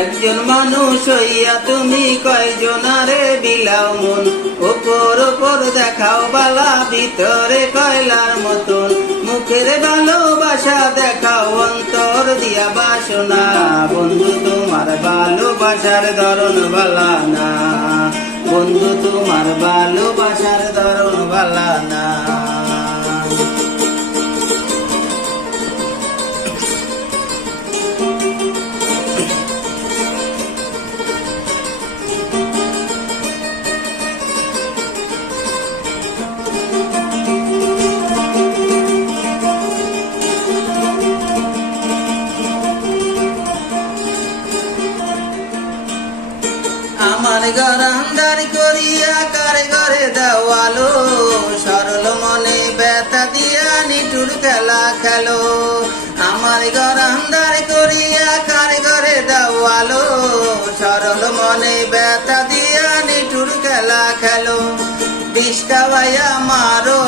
একজন মানুষ হইয়া তুমি কয়জনারে বিলাও মন, ওপর ওপর দেখাও বালা ভিতরে কয়লার মতন, মুখের ভালোবাসা দেখাও অন্তর দিয়া বাসনা, বন্ধু তোমার ভালোবাসার ধরন ভালা না, বন্ধু তোমার ভালোবাসার ধরন ভালা না। আমার ঘর আন্ধার করিয়া কার ঘরে দেওয়ালো, সরল মনে ব্যথা দিয়া নিঠুর খেলা খেলো, আমার ঘর আন্ধার করিয়া কার ঘরে দেওয়ালো, সরল মনে ব্যথা দিয়া নিঠুর খেলা খেলো, বিষ খাওয়াইয়া মারো